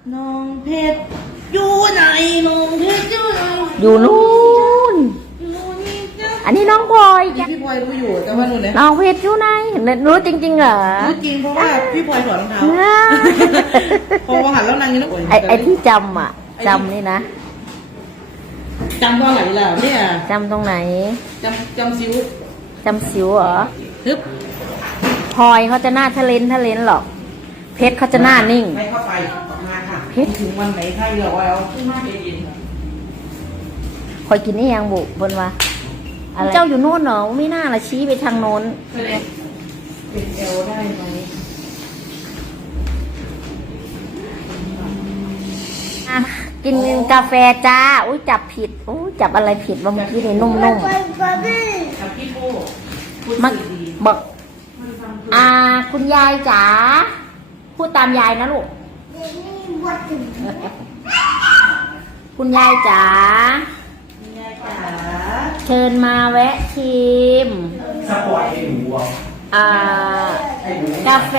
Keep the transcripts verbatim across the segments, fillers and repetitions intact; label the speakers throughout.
Speaker 1: น้องเพชรอยู่ไหนน้องเพชรอยู่ไหน
Speaker 2: อยู่นู่นอันนี้น้องพลอยจ้ะ
Speaker 1: พี่พลอยรู้อยู่แต่ว่าหนูเนี่ย
Speaker 2: น้องเพชรอยู่ไหนรู้จริงๆเหรอ
Speaker 1: รู้จริงเพราะว่าพี่พลอยถอดรองเท้าพอว่าหันแล้วนางยังนึก
Speaker 2: ไอ้ไอ้ที่จำอ่ะจำนี่นะ
Speaker 1: จำตอนไหนล่ะเนี่ย
Speaker 2: จำตรงไหน
Speaker 1: จำจำซิว
Speaker 2: จำซิวเหรอ
Speaker 1: ฮึบ
Speaker 2: พลอยเขาจะหน้าทะเลนทะเลนหรอกเพชรเขาจะหน้านิ่ง
Speaker 1: ไม่เข้าไปมาค่ะเพชรถึงวันไหนใครเหรอเอาขึ้นมาเย็น
Speaker 2: คอยกินนี่ยังบุบนว่าเจ้าอยู่โน่นเหรอไม่น่าละชี้ไปทางโน้น
Speaker 1: เป็นเอลได้ไหม
Speaker 2: กินกาแฟจ้าอุ้ยจับผิดอุ้ยจับอะไรผิดว่าเมื่อกี้นี่นุ่มๆ
Speaker 1: กับพี่โบ
Speaker 2: มันบอกอ่าคุณยายจ๋าพูดตามยายนะลูกคุณยายจ๋าเชิญมาแวะชิมอ่ากาแฟ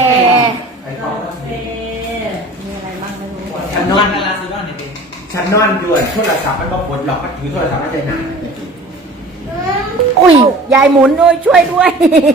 Speaker 2: มีอะไรบ้างไม่รู้
Speaker 3: ฉันนอนฉันนอนด่วนโทรศัพท์มันบอกปวดหลอกมันถือโทรศัพท์มันใจหนา
Speaker 2: อุ้ยยายหมุนด้วยช่วยด้วย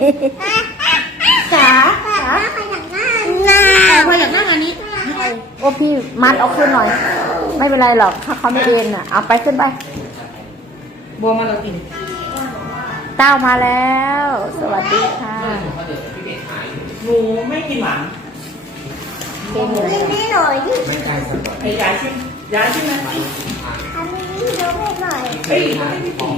Speaker 2: จ๋า
Speaker 1: จ๋าใครอยากนั่งน่าใครอยากนั่งอันนี้
Speaker 2: โอ้พี่มัดเอาขึ้นหน่อยไม่เป็นไรหรอกถ้าเขาไม่เอ็นอ่ะเอาไปขึ้นไป
Speaker 1: บัวมาเรากิน
Speaker 2: เต้ามาแล้วสวัสดีค่ะ
Speaker 1: หนูไม่กินหวาน
Speaker 2: เป็นอะไร
Speaker 3: ไม่ใช่สักหน่อย
Speaker 1: ไอ้ยายชิมยายชิมไหม
Speaker 4: อันนี้ดูไม่หน่อย
Speaker 1: เฮ้ยไม่ได้ตี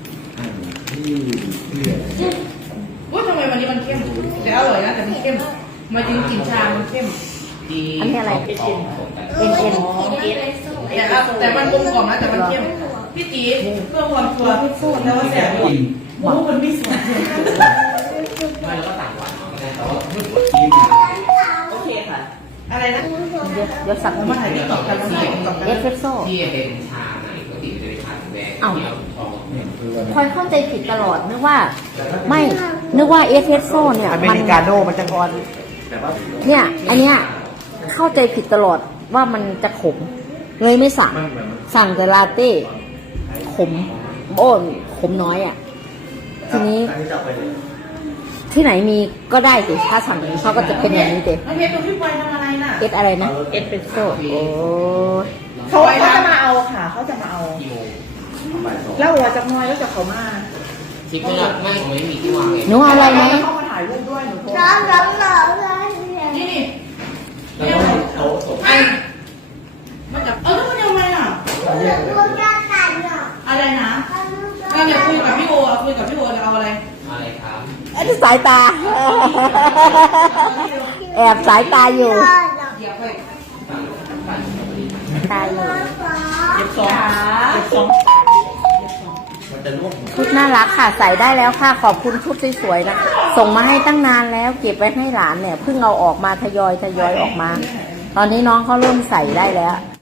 Speaker 1: ว่าทำไมวันนี้มันเข้มแต่อร่อยนะแต่มันเข้มมาจริงกลิ่นชามันเข้ม
Speaker 2: อันนี้อะไรเอ็นเอ็นเอ็นเอ็น
Speaker 1: แต่แต่มันกลมกล่อมนะแต่มันเข้มพี่ตีเพื่อความตัวพี่สู้แล้วว่าแสบกินหมูมันไม่สวย
Speaker 3: ไม่แล้วก็ต่างหวานแต่ว่าไม่ปวดกิน
Speaker 1: โอเคค่ะอะไรนะ
Speaker 2: เดี๋ยวสั่ง
Speaker 1: มาถ่ายที่ตอบกัน
Speaker 2: เอสเปรสโซ่
Speaker 3: ที่เป็นชาไหนปกติจะเป็นชาแดง
Speaker 2: เอ้าคอยเข้าใจผิดตลอดนึกว่าไม่นึกว่าเอสเปรสโซ่เนี่ย
Speaker 3: อเมริกาโน่มันจะอ่อน
Speaker 2: เนี่ยอันเนี้ยเข้าใจผิดตลอดว่ามันจะขมเลยไม่สั่งสั่งแต่ลาเต้ขมโอ้ขมน้อยอ่ะทีนี้ที่ไหนมีก็ได้สิถ้าสั่งนี้เขาก็จะเป็นอย่างนี้เด็
Speaker 1: กเพชรตัวพี่ปอยทำอะไรน่ะ
Speaker 2: เอสอะไรนะเอสเปรสโซ่โอ้
Speaker 1: เขาเขาจะมาเอาค่ะเขาจะมาเอาแล้วหัวจะน้อยแล้วจะเขามา
Speaker 3: ทิปไม่หลับไม่ผมไม่มีที่วางเลย
Speaker 2: หนูอะไรไหม
Speaker 1: เขามาถ่ายรูปด้วยหนูโทร
Speaker 4: ร้องร้องร้องร้อง
Speaker 1: นี่นี่แล้วก็เขาตกไอ้มาจากเออแล้วมันยังไงอ่ะอะไรนะเราอยากคุยกับพี่โอคุยกับพี่โอจะเอาอะไร
Speaker 3: อะไรครับ
Speaker 2: อันนี้สายตาแอบสายตาอยู่ตาอยู่
Speaker 1: เก็บสองเก็บสอง
Speaker 2: ชุดน่ารักค่ะใส่ได้แล้วค่ะขอบคุณชุดสวยๆนะส่งมาให้ตั้งนานแล้วเก็บไว้ให้หลานเนี่ยเพิ่งเอาออกมาทยอยทยอยออกมาตอนนี้น้องเขาเริ่มใส่ได้แล้ว